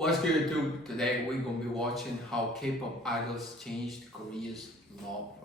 What's good YouTube? Today we're gonna be watching how K-pop idols changed Korea's law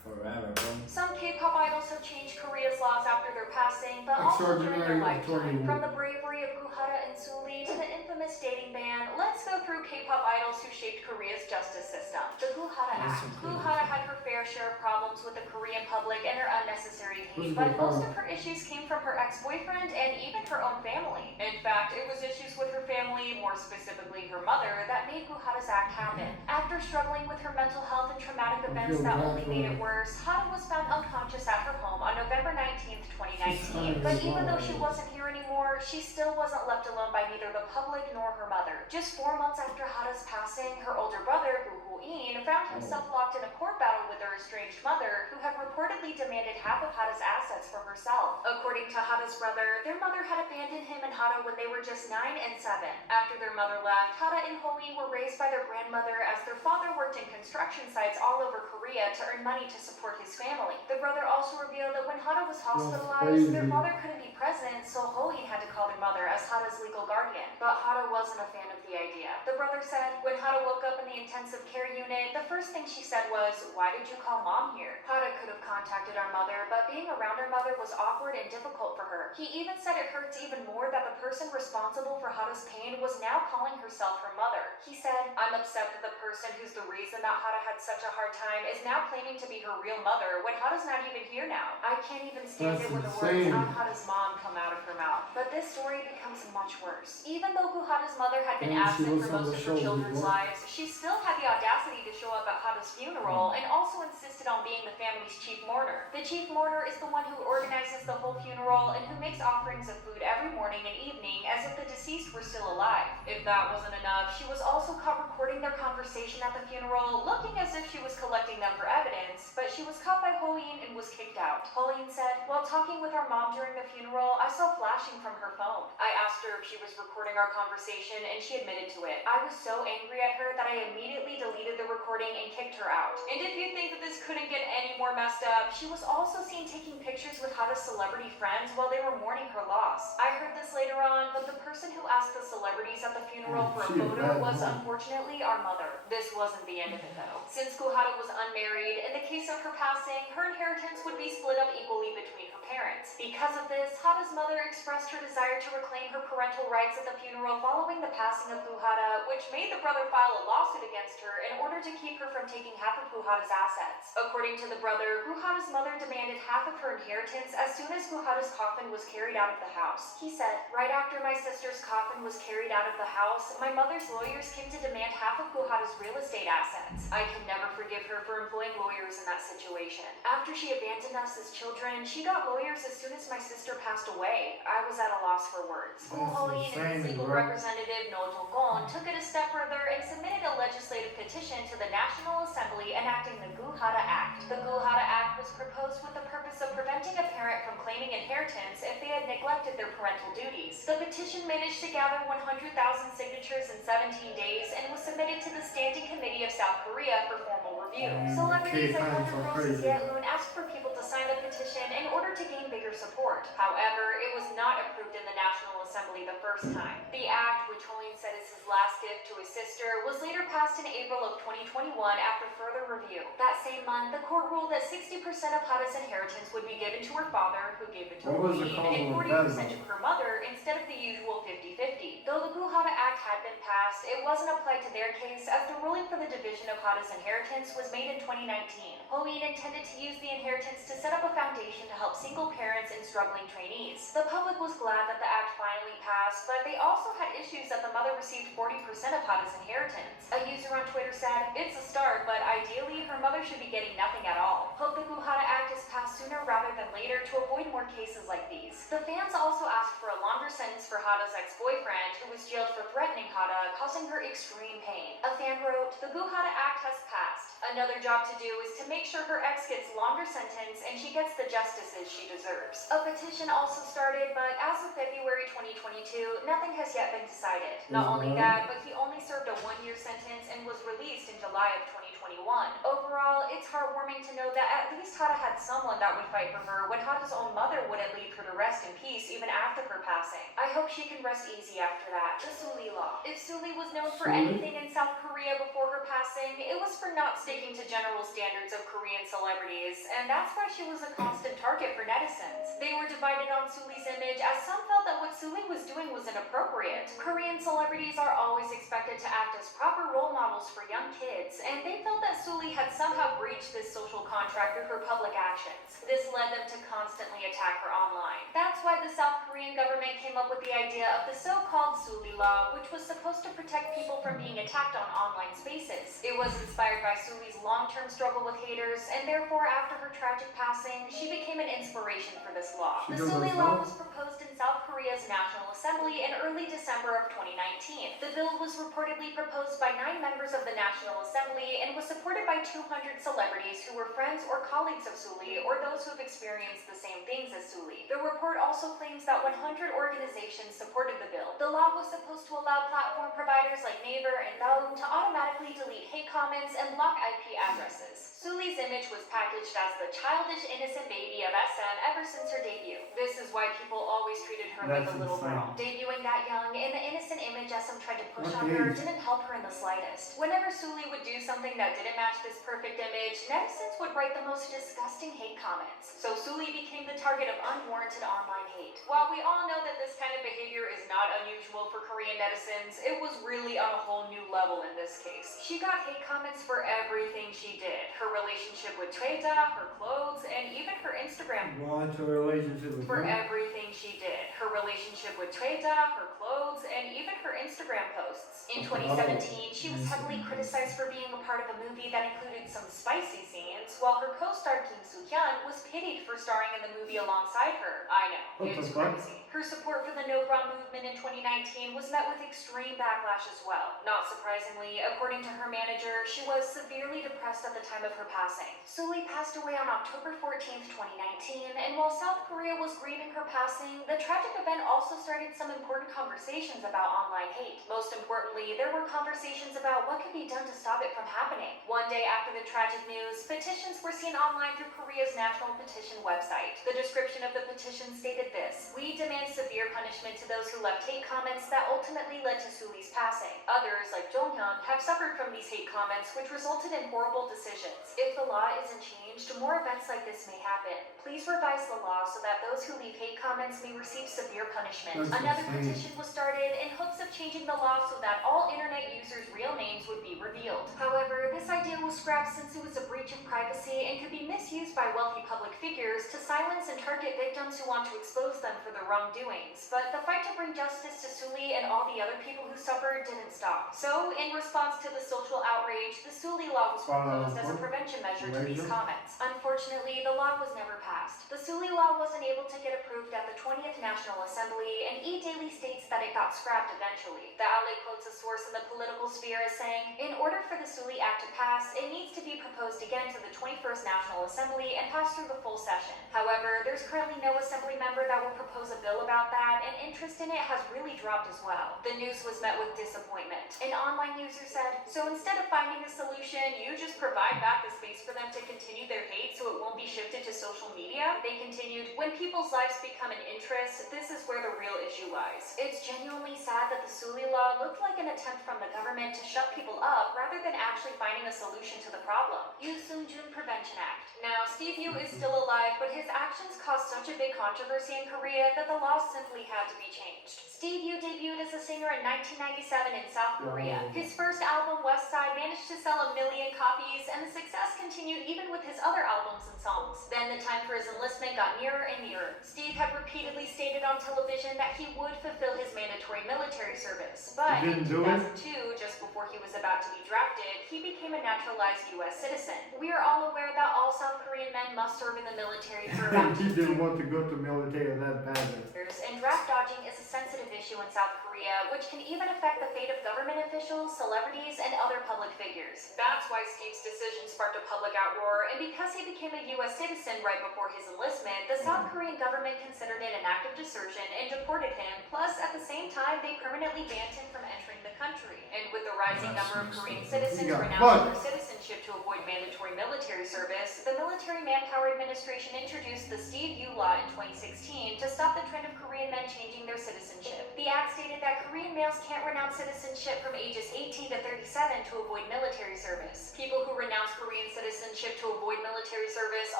forever. Some K-pop idols have changed Korea's laws after their passing, but also during their lifetime. From the bravery of Hwasa and Sunmi to the infamous dating ban, let's go through K-pop idols who shaped Korea's justice system. The Hwasa Act. Hwasa had her fair share of problems with the Korean public and their unnecessary hate, but most of her issues came from her ex-boyfriend and even her own family. In fact, it was issues with her family, more specifically her mother, that made Hwasa's Act happen. After struggling with her mental health and traumatic events that only made it worse, Hwasa was found unconscious at her home on November 19th, 2019. But even though she wasn't here anymore, she still wasn't left alone by neither the public nor her mother. Just 4 months after Hwasa''s passing, her older brother, Woo-in, found himself locked in a court battle with her estranged mother, who had reportedly demanded half of Hwasa''s assets for herself. According to Hwasa''s brother, their mother had abandoned him and Hwasa when they were just 9 and 7. After their mother left, Hwasa and Woo-in were raised by their grandmother as their father worked in construction sites all over Korea to earn money to support his family. The brother also revealed that when Hwasa was hospitalized, their father couldn't be present, so Woo-in had to call their mother as Hwasa''s legal guardian. But Hwasa wasn't a fan of the idea. The brother said, when Hwasa woke up in the intensive care unit, the first thing she said was, "Why did you call mom here?" Hwasa could have contacted our mother, but being around our mother was awkward and difficult for her. He even said it hurts even more that the person responsible for Hwasa''s pain was now calling herself her mother. He said, "I'm upset that the person who's the reason that Hwasa had such a hard time is now claiming to be her real mother when Hwasa''s not even here now. I can't even stand it when the words 'I'm Hwasa''s mom' come out of her mouth." But this story becomes much worse. Even though Hwasa''s mother had been absent for most of her children's lives, she still had the audacity to show up at Hwasa''s funeral and also insisted on being the family's chief mourner. The chief mourner is the one who organizes the whole funeral and who makes offerings of food every morning and evening as if the deceased were still alive. If that wasn't enough, she was also caught recording their conversation at the funeral, looking as if she was collecting them for evidence, but she was caught by Woo-in and was kicked out. Woo-in said, "While talking with our mom during the funeral, I saw flashing from her phone. I asked her if she was recording our conversation and she admitted to it. I was so angry at her that I immediately deleted the recording and kicked her out." And if you think that this couldn't get any more messed up, she was also seen taking pictures with Hwasa''s celebrity friends while they were mourning her loss. I heard this later on, but the person who asked the celebrities at the funeral for a photo was unfortunately our mother. This wasn't the end of it though. Since Hwasa was unmarried, in the case of her passing, her inheritance would be split up equally between her parents. Because of this, Hwasa''s mother expressed her desire to reclaim her parental rights at the funeral following the passing of Hwasa, which made the brother file a lawsuit against her in order to keep her from taking half of Hwasa''s assets. According to the brother, Hwasa''s mother demanded half of her inheritance as soon as Hwasa''s coffin was carried out of the house. He said, "Right after my sister's coffin was carried out of the house, my mother's lawyers came to demand half of Hwasa''s real estate assets. I can never forgive her for employing lawyers in that situation. After she abandoned us as children, she got lawyers as soon as my sister passed away. I was at a loss for words." Woo-in and his legal representative No Jong-gon took it a step further and submitted a legislative petition to the National Assembly enacting the Hwasa Act. The Hwasa Act was proposed with the purpose of preventing a parent from claiming inheritance if they had neglected their parental duties. The petition managed to gather 100,000 signatures in 17 days and was submitted to the Standing Committee of South Korea for formal review. Celebrities like Wonder Roses Yeun asked for people to sign the petition in order to gain bigger support. However, it was not approved in the National Assembly the first time. The act, which Woo-in said is his last gift to his sister, was later passed in April of 2021 after further review. That same month, the court ruled that 60% of Hwasa''s inheritance would be given to her father, who gave it to Woo-in, and 40% to her mother instead of the usual 50-50. Though the Hwasa Act had been passed, it wasn't applied to their case as the ruling for the division of Hwasa''s inheritance was made in 2019. Woo-in intended to use the inheritance to set up a foundation to help single parents and struggling trainees. The public was glad that the act finally passed, but they also had issues that the mother received 40% of Hwasa''s inheritance. A user on Twitter said, "It's a start, but ideally her mother should be getting nothing at all. Hope the Hwasa Act is passed sooner rather than later to avoid more cases like these." The fans also asked for a longer sentence for Hwasa''s ex-boyfriend, who was jailed for threatening Hwasa, causing her extreme pain. A fan wrote, "The Hwasa Act has passed. Another job to do is to make sure her ex gets longer sentence and she gets the justices she deserves." A petition also started, but as of February 2022, nothing has yet been decided. Not only that, but he only served a 1-year sentence and was released in July of 2022. 2021. Overall, it's heartwarming to know that at least Hara had someone that would fight for her when Hara's own mother wouldn't leave her to rest in peace even after her passing. I hope she can rest easy after that. The Suli Law. If Suli was known for anything in South Korea before her passing, it was for not sticking to general standards of Korean celebrities, and that's why she was a constant target for netizens. They were divided on Suli's image, as some felt that what Suli was doing was inappropriate. Korean celebrities are always expected to act as proper role models for young kids, and they felt that Suli had somehow breached this social contract through her public actions. This led them to constantly attack her online. That's why the South Korean government came up with the idea of the so-called Suli Law, which was supposed to protect people from being attacked on online spaces. It was inspired by Suli's long-term struggle with haters, and therefore, after her tragic passing, she became an inspiration for this law. The Suli Law was proposed in South Korea's National Assembly in early December of 2019. The bill was reportedly proposed by 9 members of the National Assembly and was supported by 200 celebrities who were friends or colleagues of Suli or those who have experienced the same things as Suli. The report also claims that 100 organizations supported the bill. The law was supposed to allow platform providers like Naver and Daum to automatically delete hate comments and block IP addresses. Suli's image was packaged as the childish, innocent baby of SM ever since her debut. This is why people always treated her like a little girl. Debuting that young, and the innocent image SM tried to push on her didn't help her in the slightest. Whenever Suli would do something that didn't match this perfect image, netizens would write the most disgusting hate comments. So Suli became the target of unwarranted online hate. While we all know that this kind of behavior is not unusual for Korean netizens, it was really on a whole new level in this case. She got hate comments for everything she did. Her relationship with Tweda, her clothes, and even her Instagram. What's her relationship with For everything she did. Her relationship with Tweda, her clothes, and even her Instagram posts. In 2017, she was heavily criticized for being a part of a movie that included some spicy scenes, while her co-star Kim Soo-hyun was pitied for starring in the movie alongside her. I know, it's crazy. Her support for the No Bra movement in 2019 was met with extreme backlash as well. Not surprisingly, according to her manager, she was severely depressed at the time of her passing. Suli passed away on October 14th, 2019, and while South Korea was grieving her passing, the tragic event also started some important conversations about online hate. Most importantly, there were conversations about what could be done to stop it from happening. One day after the tragic news, petitions were seen online through Korea's national petition website. The description of the petition stated this: "We demand severe punishment to those who left hate comments that ultimately led to Suli's passing. Others, like Jonghyun, have suffered from these hate comments, which resulted in horrible decisions. If the law isn't changed, more events like this may happen. Please revise the law so that those who leave hate comments may receive severe punishment." Another petition was started in hopes of changing the law so that all internet users' real names would be revealed. However, this idea was scrapped since it was a breach of privacy and could be misused by wealthy public figures to silence and target victims who want to expose them for their wrongdoings. But the fight to bring justice to Suli and all the other people who suffered didn't stop. So, in response to the social outrage, the Suli Law was proposed as a prevention measure to these comments. Unfortunately, the law was never passed. The Suli Law wasn't able to get approved at the 20th National Assembly, and i-dle states that it got scrapped eventually. The outlet quotes a source in the political sphere as saying, "In order for the Suli Act to pass, it needs to be proposed again to the 21st National Assembly and pass through the full session. However, there's currently no assembly member that will propose a bill about that, and interest in it has really dropped as well." The news was met with disappointment. An online user said, "So instead of finding a solution, you just provide back the space for them to continue their hate so it won't be shifted to social media?" They continued, "When people's lives become an interest, this is where the real issue lies. It's genuinely sad that the Suli Law looked like an attempt from the government to shut people up rather than actually finding a solution to the problem." Yoo Sung-jun Prevention Act. Now, Steve Yoo is still alive, but his actions caused such a big controversy in Korea that the law simply had to be changed. Steve Yoo debuted as a singer in 1997 in South Korea. His first album, West Side, managed to sell 1 million copies, and the success continued even with his other albums and songs. Then the time for his enlistment got nearer and nearer. Steve had repeatedly stated on television that he would fulfill his mandatory military service. But in 2002, just before he was about to be drafted, he became a naturalized U.S. citizen. We are all aware that all South Korean men must serve in the military for about He didn't want to go to military that badly. years, and draft dodging is a sensitive issue in South Korea, which can even affect the fate of government officials, celebrities, and other public figures. That's why Steve's decision sparked a public outroar, and because he became a U.S. citizen right before his enlistment, the South Korean government considered it an act of desertion and deported him. Plus, at the same time, they permanently banned him from entering the country. And with the rising number of Korean citizens renouncing their citizenship, citizenship to avoid mandatory military service, the Military Manpower Administration introduced the Steve Yu Law in 2016 to stop the trend of Korean men changing their citizenship. The act stated that Korean males can't renounce citizenship from ages 18 to 37 to avoid military service. People who renounce Korean citizenship to avoid military service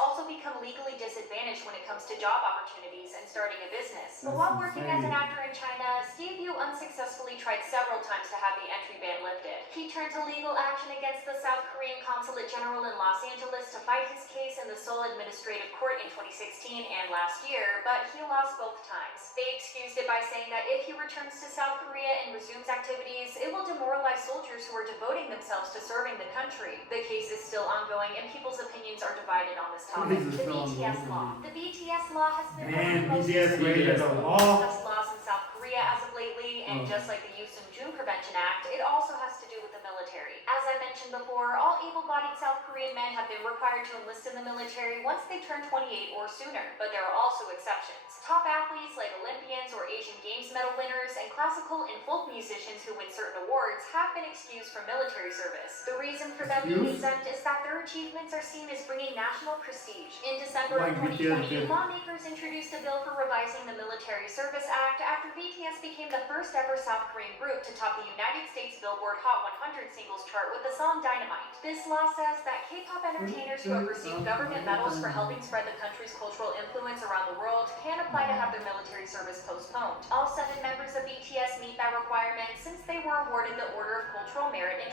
also become legally disadvantaged when it comes to job opportunities and starting a business. But while working as an actor in China, Steve Yu unsuccessfully tried several times to have the entry ban lifted. He turned to legal action against the South Korean Consulate General in Los Angeles to fight his case in the Seoul Administrative Court in 2016 and last year, but he lost both times. They excused it by saying that if he returns to South Korea and resumes activities, it will demoralize soldiers who are devoting themselves to serving the country. The case is still ongoing and people's opinions are divided on this topic. The BTS law. The BTS law has been one of the most discussed laws in South Korea as of lately, and just like the June Prevention Act, it also has to do with the military. As I mentioned before, all able-bodied South Korean men have been required to enlist in the military once they turn 28 or sooner, but there are also exceptions. Top athletes like Olympians or Asian Games medal winners and classical and folk musicians who win certain awards have been excused from military service. The reason for them being exempt is that their achievements are seen as bringing national prestige. In December of 2020, lawmakers introduced a bill for revising the Military Service Act after BTS became the first ever South Korean group to top the United States Billboard Hot 100 singles chart with the song Dynamite. This law says that K-pop entertainers who have received government medals for helping spread the country's cultural influence around the world can apply to have their military service postponed. All 7 members of BTS meet that requirement since they were awarded the Order of Cultural Merit in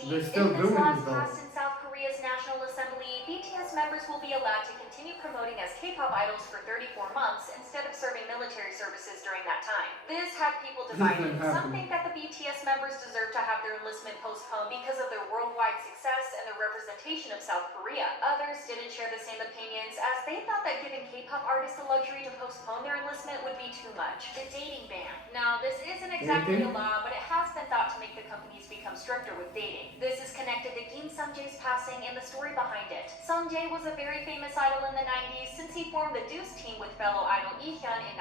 2018. If this law is passed in South Korea's National Assembly, BTS members will be allowed to continue promoting as K-pop idols for 34 months instead of serving military services during that time. This had people divided. Some think that the BTS members deserve to have their enlistment postponed because of their worldwide success and their representation of South Korea. Others didn't share the same opinions as they thought that giving K-pop artists the luxury to postpone their enlistment would be too much. The dating ban. Now, this isn't exactly a law, but it has been thought to make the companies become stricter with dating. This is connected to Kim Sung-jae's passing and the story behind it. Sung-jae was a very famous idol in the 90s since he formed the Deuce team with fellow idol Lee-hyun in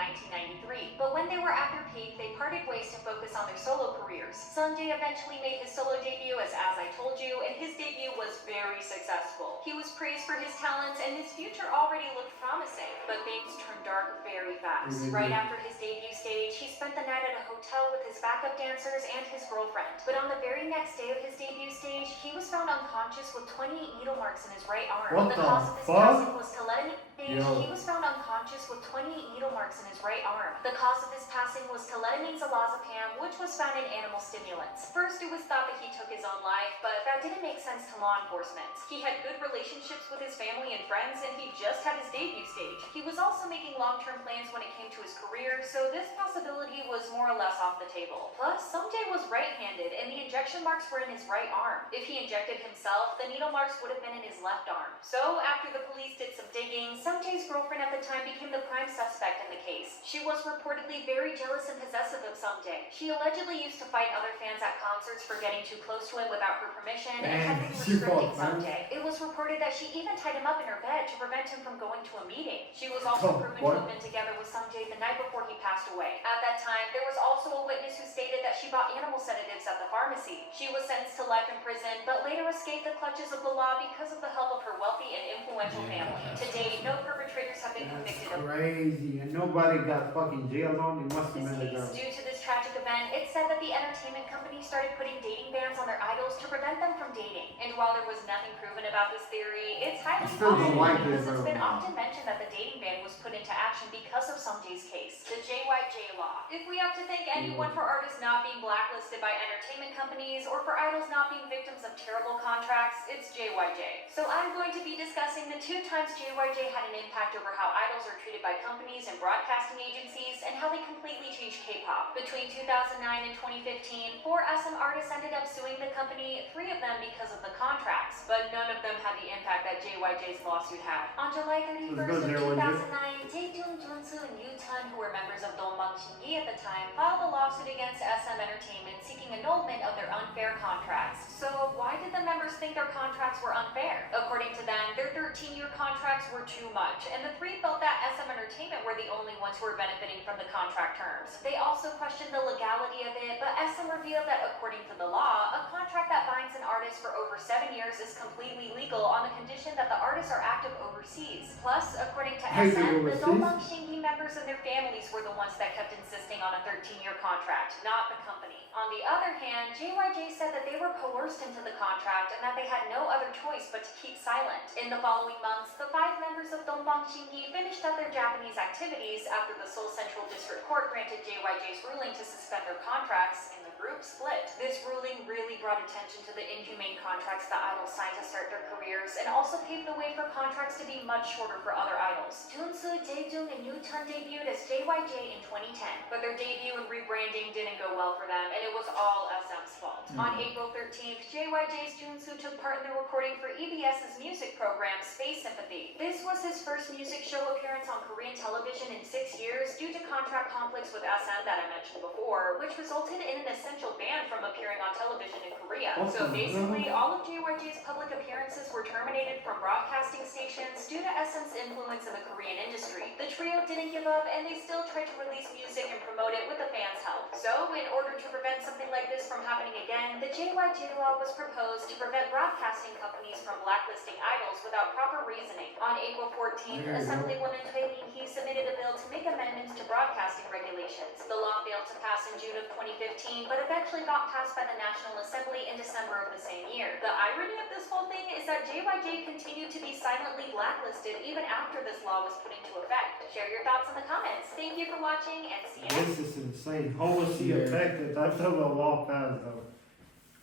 1993. But when they were at their peak, they parted ways to focus on their solo careers. Sung-jae eventually made his solo debut as I Told You, and his debut was very successful. He was praised for his talents, and his future already looked promising. But things turned dark very fast. Right after his debut stage, he spent the night at a hotel with his backup dancers and his girlfriend. But on the very next day of his debut stage, he was found unconscious with 28 needle marks in his right arm. The cause of his passing was telodomine. He was found unconscious with 28 needle marks in his right arm. The cause of his passing was telodomine zolazepam, which was found in animal stimulants. First, it was thought that he took his own life, but that didn't make sense to law enforcement. He had good relationships with his family and friends, and he just had his debut stage. He was also making long-term plans when it came to his career, so this possibility was more or less off the table. Plus, Sung-jae was right-handed, and the injection marks were in his right arm. If he injected himself, the needle marks would have been in his left arm. So, after the police did some digging, Sung-jae's girlfriend at the time became the prime suspect in the case. She was reportedly very jealous and possessive of Sung-jae. She allegedly used to fight other fans at concerts for getting too close to him without her permission and had been restricting Sung-jae. It was reported that she even tied him up in her bed to prevent him from going to a meeting. She was also proven to have been together with Sung-jae the night before he passed away. At that time, there was also a witness who stated that she bought animal sedatives at the pharmacy. She was sentenced to life in prison, but later escaped the clutches of the law because of the help of her wealthy and influential family. To date, no perpetrators have been convicted of crazy, and nobody got fucking jailed on. They must have this been case. Due to this tragic event, it said that the entertainment company started putting dating bans on their idols to prevent them from dating. And while there was nothing proven about this theory, it's highly possible because it's been often mentioned that the dating ban was put into action because of Sung-jae's case. The JYJ law. If we have to thank anyone for artists not being blacklisted by entertainment companies or for idols not being victims of terrible contracts, it's JYJ. So I'm going to be discussing the 2 times JYJ had an impact over how idols are treated by companies and broadcasting agencies and how they completely changed K-pop. Between 2009 and 2015, 4 SM artists ended up suing the company, 3 of them because of the contracts, but none of them had the impact that JYJ's lawsuit had. On July 31st of 2009, Jae-jung, Junsu, and Yoo-chun, who were members of Dongbang Shingi at the time, filed a lawsuit against SM Entertainment seeking annulment of their unfair contracts. So why did the members think their contracts were unfair? According to them, their 13-year contracts were too much, and the 3 felt that SM Entertainment were the only ones who were benefiting from the contract terms. They also questioned the legality of it, but SM revealed that according to the law, a contract that binds an artist for over 7 years minors is completely legal on the condition that the artists are active overseas. Plus, according to Hey, SM, the overseas? Dongbang Shingi members and their families were the ones that kept insisting on a 13-year contract, not the company. On the other hand, JYJ said that they were coerced into the contract and that they had no other choice but to keep silent. In the following months, the 5 members of Dongbang Shingi finished up their Japanese activities after the Seoul Central District Court granted JYJ's ruling to suspend their contracts, and the group split. This ruling really brought attention to the inhumane contracts the idols signed to start their careers, and also paved the way for contracts to be much shorter for other idols. Junsu, Jaejung, and Yutan debuted as JYJ in 2010, but their debut and rebranding didn't go well for them, and it was all SM's fault. On April 13th, JYJ's Junsu took part in the recording for EBS's music program, Space Sympathy. This was his first music show appearance on Korean television in 6 years due to contract conflicts with SM that I mentioned before, which resulted in an essential ban from appearing on television in Korea. So basically, all of JYJ's public appearances were terminated from broadcasting stations due to SM's influence in the Korean industry. The trio didn't give up, and they still tried to release music and promote it with the fans' help. So, in order to prevent something like this from happening again, the JYJ law was proposed to prevent broadcasting companies from blacklisting idols without proper reasoning. On April 14th, Assemblywoman Choi Min-hee submitted a bill to make amendments to broadcasting regulations. The law failed to pass in June of 2015, but eventually got passed by the National Assembly in December of the same year. The irony of this whole thing is that JYJ continued to be silently blacklisted even after this law was put into effect. Share your thoughts in the comments. Thank you for watching, and see you next time. This is insane. How was he affected after the law passed though?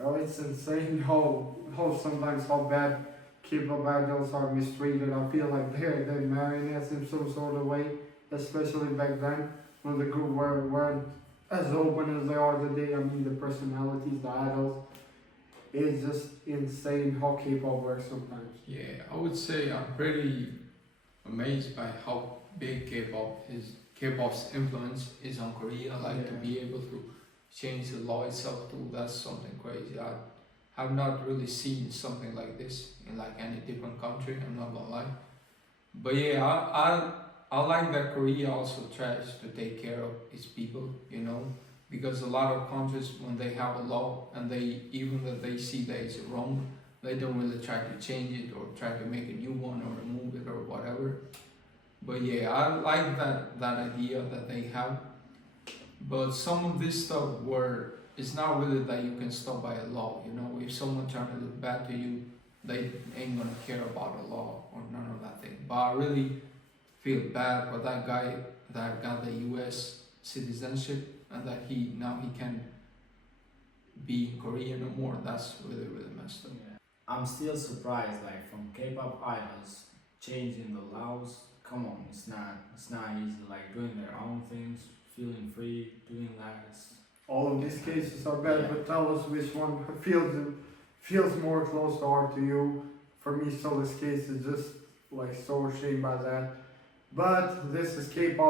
Oh, it's insane how sometimes how bad K-pop idols are mistreated. I feel like they're marionettes in some sort of way, especially back then when the group weren't as open as they are today. I mean, the personalities, the idols. It's just insane how K-pop works sometimes. Yeah, I would say I'm pretty amazed by how big K-pop's influence is on Korea. Like to be able to change the law itself too, that's something crazy. I have not really seen something like this in like any different country, I'm not gonna lie. But yeah, I like that Korea also tries to take care of its people, you know, because a lot of countries, when they have a law and even that they see that it's wrong, they don't really try to change it or try to make a new one or remove it or whatever. But yeah, I like that idea that they have. But some of this stuff where it's not really that you can stop by a law, you know. If someone trying to look bad to you, they ain't gonna care about the law or none of that thing. But I really feel bad for that guy that got the US citizenship and that now he can't be in Korea no more. That's really, really messed up. Yeah. I'm still surprised, like from K-pop idols changing the laws. Come on, it's not easy. Like doing their own things, feeling free, doing that. All of these cases are bad, but tell us which one feels more close to heart to you. For me, Solis case is just like so ashamed by that. But this is K-pop.